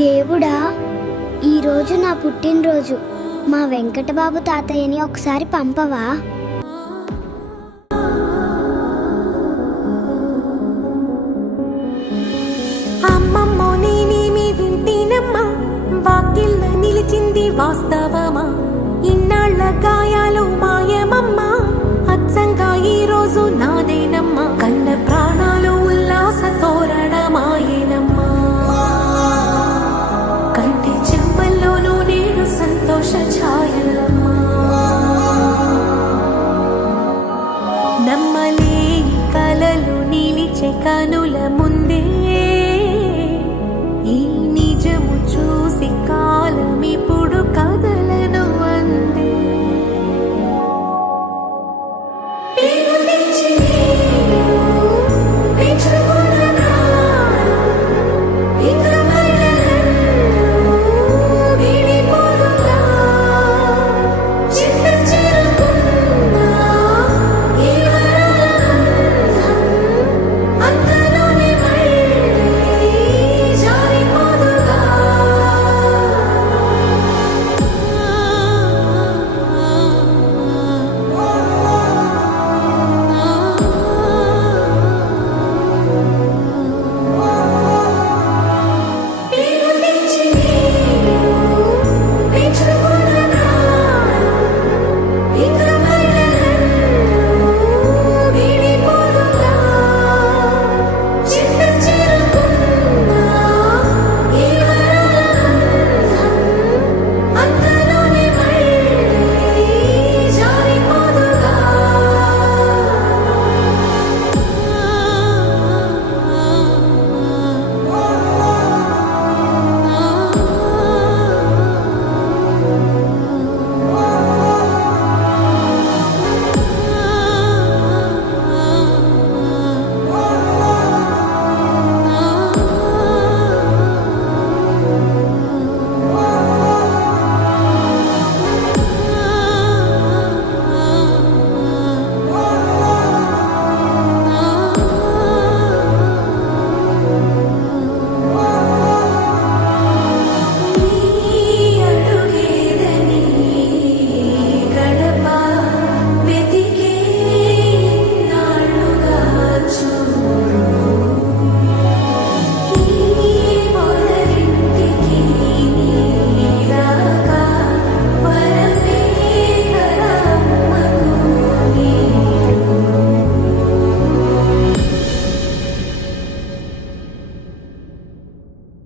దేవుడా, ఈరోజు నా పుట్టినరోజు. మా వెంకటబాబు తాతయ్యని ఒకసారి పంపవా? అమ్మమ్మో నేనేమి వింటేనమ్మా, వాకిళ్ళ నిలిచింది వాస్తవమా? ఇన్నాళ్ళ గాయాలు మాయమమ్మా, అచ్చంగా ఈరోజు నాదేనమ్మా. కన్న ప్రాణాలు ఉల్లాస తోరణమాయేనమ్మా, కంటి చెంపల్లోనూ నేడు సంతోష ఛాయలమ్మా. నమ్మలేని కలలు నిలిచే కనుల ముందే